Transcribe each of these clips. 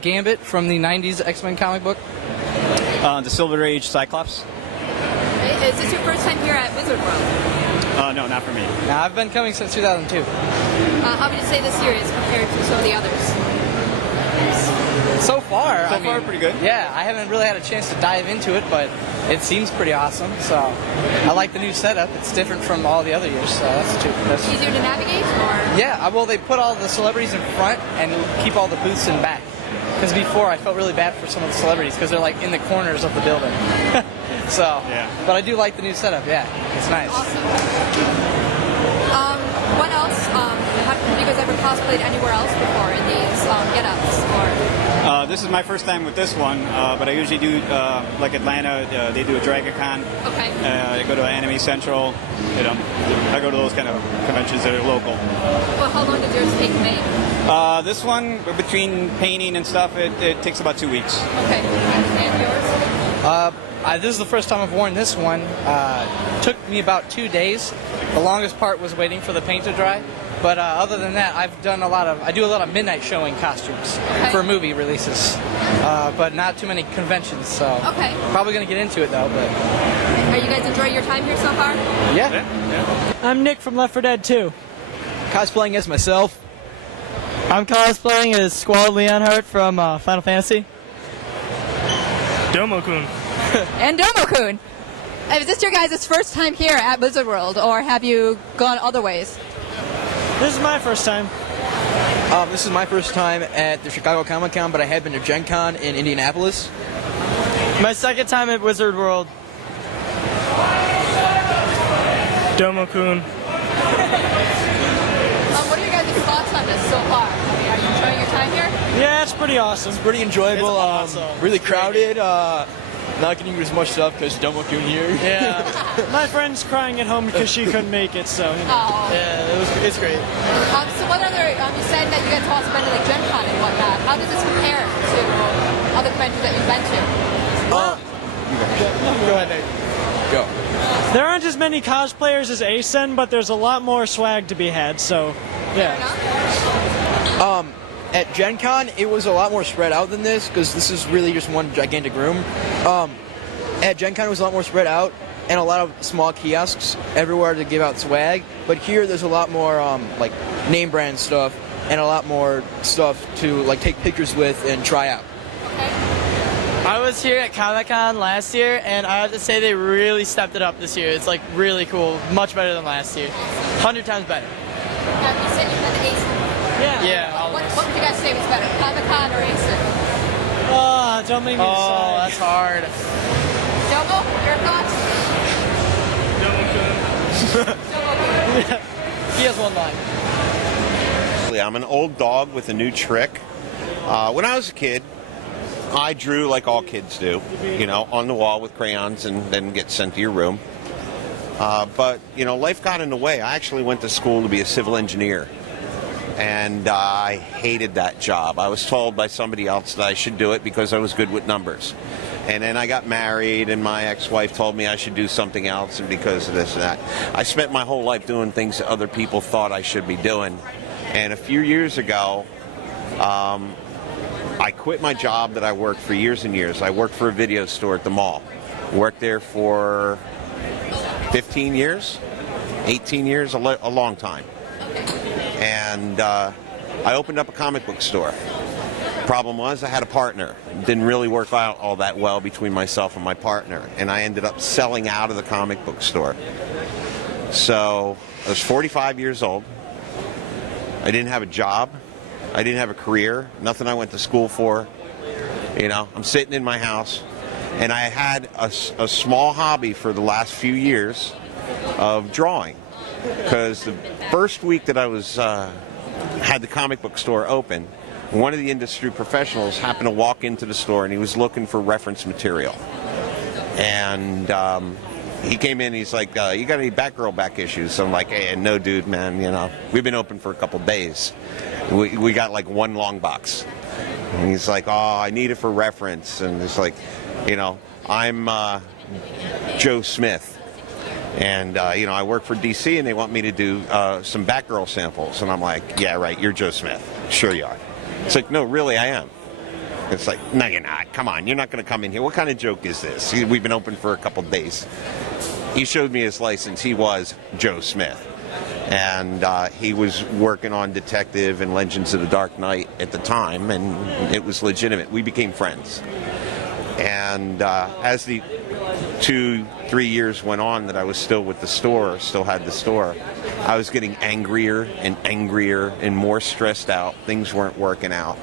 Gambit from the 90s X-Men comic book. The Silver Age Cyclops. Is this your first time here at Wizard World? No, not for me. Now, I've been coming since 2002. How would you say this year is compared to some of the others? So far, So far, pretty good. Yeah, I haven't really had a chance to dive into it, but it seems pretty awesome. So I like the new setup. It's different from all the other years, so that's Easier to navigate, or? Yeah, well, they put all the celebrities in front and keep all the booths in back. Because before, I felt really bad for some of the celebrities because they're like in the corners of the building. So, yeah. But I do like the new setup. Yeah, it's nice. Awesome. What else? Have you guys ever cosplayed anywhere else before in these get-ups? Or? This is my first time with this one, but I usually do, like Atlanta, they do a Dragon Con. Okay. I go to Anime Central. I go to those kind of conventions that are local. Well, how long does yours take to make? This one, between painting and stuff, it takes about 2 weeks. Okay. And yours? This is the first time I've worn this one. Took me about 2 days. The longest part was waiting for the paint to dry. But other than that, I do a lot of midnight showing costumes for movie releases. But not too many conventions, so Okay. probably gonna get into it though. But Are you guys enjoying your time here so far? yeah. I'm Nick from Left 4 Dead 2. Cosplaying as myself. I'm cosplaying as Squall Leonhardt from Final Fantasy. Domo-kun. And Domo-kun. Is this your guys' first time here at Wizard World, or have you gone other ways? This is my first time. This is my first time at the Chicago Comic Con, but I have been to Gen Con in Indianapolis. My second time at Wizard World. Domo-kun. What are your guys' thoughts on this so far? I mean, are you enjoying your time here? Yeah, it's pretty awesome. Pretty enjoyable. It's awesome. Really crowded. Not getting as much stuff because Domo-kun here. Yeah. My friend's crying at home because she couldn't make it, so. Oh. Yeah, it's great. So what other, you said that you guys all been to like Gen Con and whatnot. How does this compare to other conventions that you've been to? Go ahead, Nate. Go. There aren't as many cosplayers as ACEN, but there's a lot more swag to be had, so, yeah. At Gen Con, it was a lot more spread out than this because this is really just one gigantic room. At Gen Con, it was a lot more spread out and a lot of small kiosks everywhere to give out swag. But here, there's a lot more like name brand stuff and a lot more stuff to like take pictures with and try out. I was here at Comic-Con last year, and I have to say they really stepped it up this year. It's like really cool, much better than last year. 100 times better. You said you've been to ACEN. Yeah. What would you guys say was better, Comic-Con or ACEN? Oh, don't make me decide. Oh, that's hard. Domo, your thoughts? Domo-kun. He has one line. I'm an old dog with a new trick. When I was a kid, I drew like all kids do, on the wall with crayons and then get sent to your room. But, life got in the way. I actually went to school to be a civil engineer. And I hated that job. I was told by somebody else that I should do it because I was good with numbers. And then I got married, and my ex-wife told me I should do something else, and because of this and that. I spent my whole life doing things that other people thought I should be doing. And a few years ago, I quit my job that I worked for years and years. I worked for a video store at the mall. Worked there for 15 years, 18 years, a long time. And I opened up a comic book store. Problem was I had a partner. It didn't really work out all that well between myself and my partner. And I ended up selling out of the comic book store. So I was 45 years old. I didn't have a job. I didn't have a career. Nothing I went to school for. I'm sitting in my house. And I had a small hobby for the last few years of drawing. Because the first week that I had the comic book store open, one of the industry professionals happened to walk into the store and he was looking for reference material. And he came in, he's like, you got any Batgirl back issues? So I'm like, hey, no dude, man, we've been open for a couple days. We got like one long box. And he's like, oh, I need it for reference. And it's like, I'm Joe Smith. And, I work for DC, and they want me to do some Batgirl samples. And I'm like, yeah, right, you're Joe Smith. Sure you are. It's like, no, really, I am. It's like, no, you're not. Come on, you're not going to come in here. What kind of joke is this? We've been open for a couple days. He showed me his license. He was Joe Smith. And he was working on Detective and Legends of the Dark Knight at the time, and it was legitimate. We became friends. And as the 2-3 years went on that I was still with the store, still had the store, I was getting angrier and more stressed out. Things weren't working out.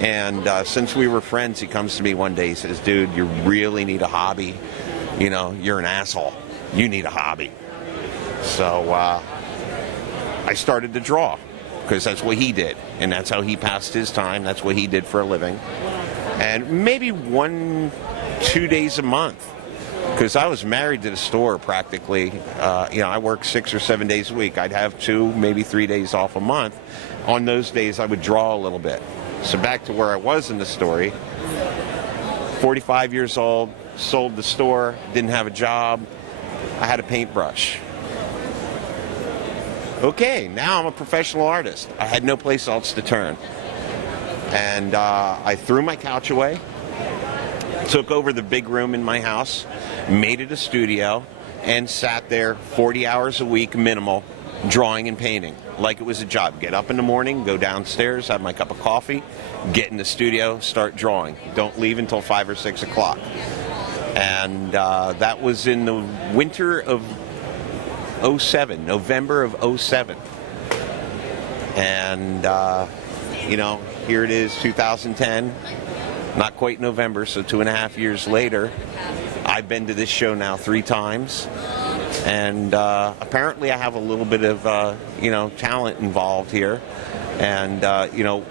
And since we were friends, he comes to me one day, he says, dude, you really need a hobby. You know, you're an asshole. You need a hobby. So I started to draw, because that's what he did, and that's how he passed his time. That's what he did for a living. And maybe 1-2 days a month, because I was married to the store practically. I worked 6 or 7 days a week. I'd have 2, maybe 3 days off a month. On those days, I would draw a little bit. So back to where I was in the story, 45 years old, sold the store, didn't have a job. I had a paintbrush. Okay, now I'm a professional artist. I had no place else to turn. And I threw my couch away, took over the big room in my house, made it a studio, and sat there 40 hours a week minimal, drawing and painting like it was a job. Get up in the morning, go downstairs, have my cup of coffee, get in the studio, start drawing. Don't leave until 5 or 6 o'clock. And that was in the winter of 07, November of 07. And, here it is, 2010, not quite November, so 2.5 years later. I've been to this show now 3 times. And apparently I have a little bit of, talent involved here. And,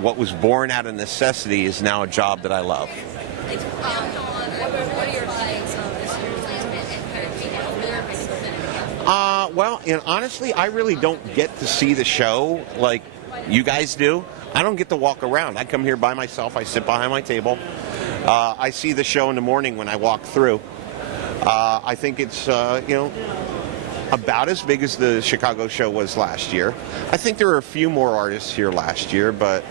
what was born out of necessity is now a job that I love. What are your thoughts on this year's honestly, I really don't get to see the show like you guys do. I don't get to walk around. I come here by myself. I sit behind my table. I see the show in the morning when I walk through. I think it's, about as big as the Chicago show was last year. I think there were a few more artists here last year, but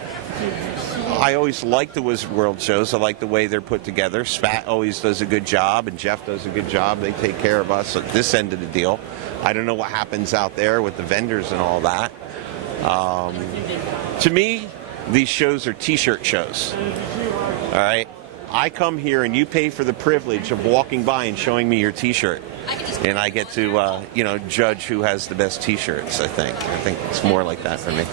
I always like the Wizard World shows. I like the way they're put together. Spat always does a good job, and Jeff does a good job. They take care of us at this end of the deal. I don't know what happens out there with the vendors and all that. To me, these shows are T-shirt shows. All right? I come here and you pay for the privilege of walking by and showing me your T-shirt. And I get to, judge who has the best T-shirts, I think. I think it's more like that for me.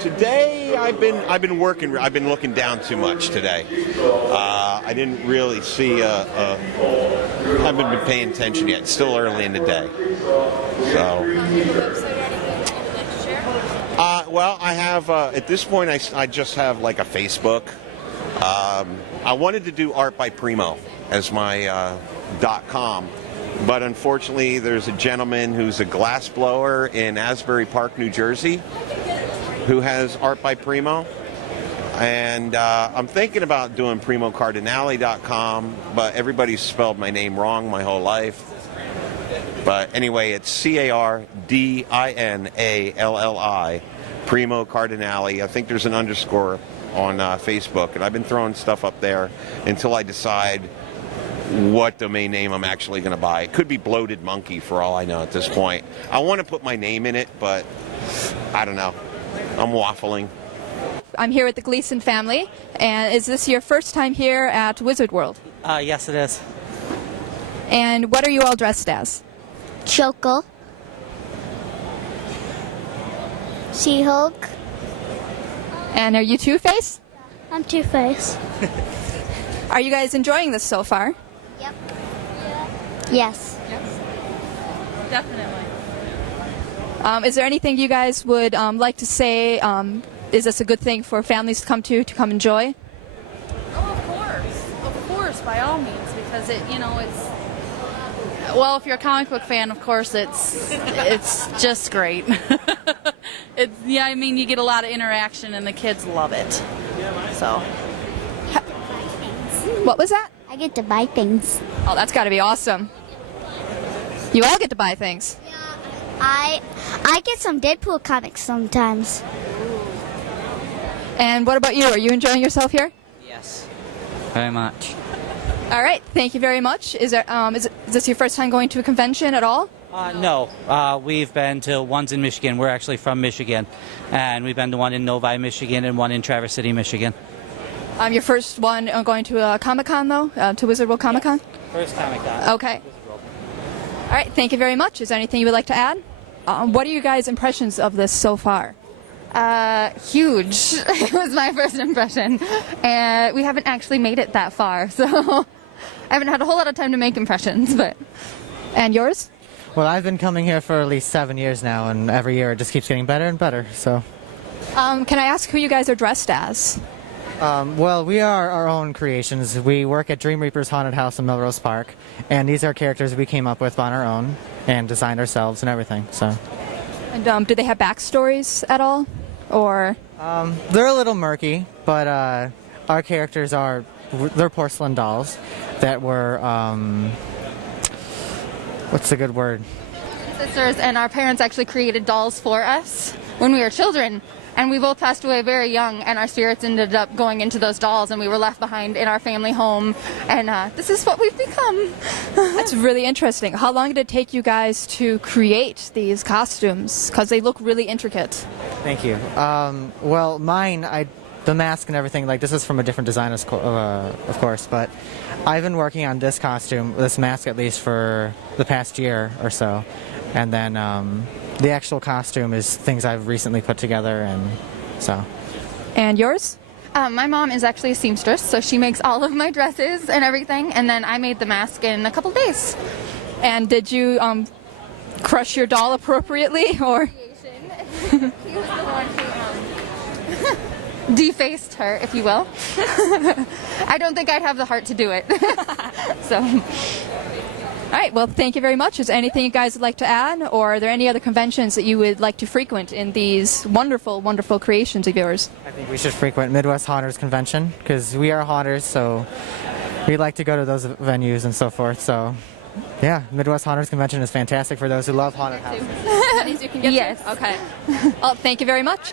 Today I've been working. I've been looking down too much today. I didn't really see. Haven't been paying attention yet. It's still early in the day. So. Well, I have. At this point, I just have like a Facebook. I wanted to do Art by Primo as my .com. But unfortunately, there's a gentleman who's a glass blower in Asbury Park, New Jersey, who has Art by Primo. And I'm thinking about doing PrimoCardinale.com, but everybody's spelled my name wrong my whole life. But anyway, it's CARDINALLI, Primo Cardinale. I think there's an underscore on Facebook, and I've been throwing stuff up there until I decide what domain name I'm actually going to buy. It could be Bloated Monkey for all I know at this point. I want to put my name in it, but I don't know. I'm waffling. I'm here with the Gleason family, and is this your first time here at Wizard World? Yes, it is. And what are you all dressed as? Choco. She-Hulk. And are you Two-Face? I'm Two-Face. Are you guys enjoying this so far? Yep. Yes. Definitely. Is there anything you guys would like to say? Is this a good thing for families to come enjoy? Of course, by all means, because it's. Well, if you're a comic book fan, of course, it's just great. You get a lot of interaction, and the kids love it. So. What was that? I get to buy things. Oh, that's got to be awesome. You all get to buy things. Yeah, I get some Deadpool comics sometimes. And what about you? Are you enjoying yourself here? Yes, very much. All right, thank you very much. Is this your first time going to a convention at all? No, we've been to ones in Michigan. We're actually from Michigan, and we've been to one in Novi, Michigan, and one in Traverse City, Michigan. Your first one going to a Comic-Con, though, to Wizard World Comic-Con? First Comic-Con. Okay. All right, thank you very much. Is there anything you would like to add? What are you guys' impressions of this so far? Huge. It was my first impression. And we haven't actually made it that far, so I haven't had a whole lot of time to make impressions, but. And yours? Well, I've been coming here for at least 7 years now, and every year it just keeps getting better and better, so. Can I ask who you guys are dressed as? Well, we are our own creations. We work at Dream Reaper's Haunted House in Melrose Park, and these are characters we came up with on our own and designed ourselves and everything, so. And do they have backstories at all? Or? They're a little murky, but our characters they're porcelain dolls that were, what's a good word? Sisters and our parents actually created dolls for us when we were children. And we both passed away very young, and our spirits ended up going into those dolls, and we were left behind in our family home. And this is what we've become. That's really interesting. How long did it take you guys to create these costumes? Because they look really intricate. Thank you. Well, mine, the mask and everything, like this is from a different designer, of course, but I've been working on this costume, this mask at least, for the past year or so. And then the actual costume is things I've recently put together, and so. And yours? My mom is actually a seamstress, so she makes all of my dresses and everything, and then I made the mask in a couple days. And did you crush your doll appropriately, or? He was the one who defaced her, if you will. I don't think I'd have the heart to do it. So. All right, well, thank you very much. Is there anything you guys would like to add, or are there any other conventions that you would like to frequent in these wonderful, wonderful creations of yours? I think we should frequent Midwest Haunters Convention, because we are haunters, so we like to go to those venues and so forth. So, yeah, Midwest Haunters Convention is fantastic for those who love haunted houses. As many as you can get to? Yes. Okay. Well, thank you very much.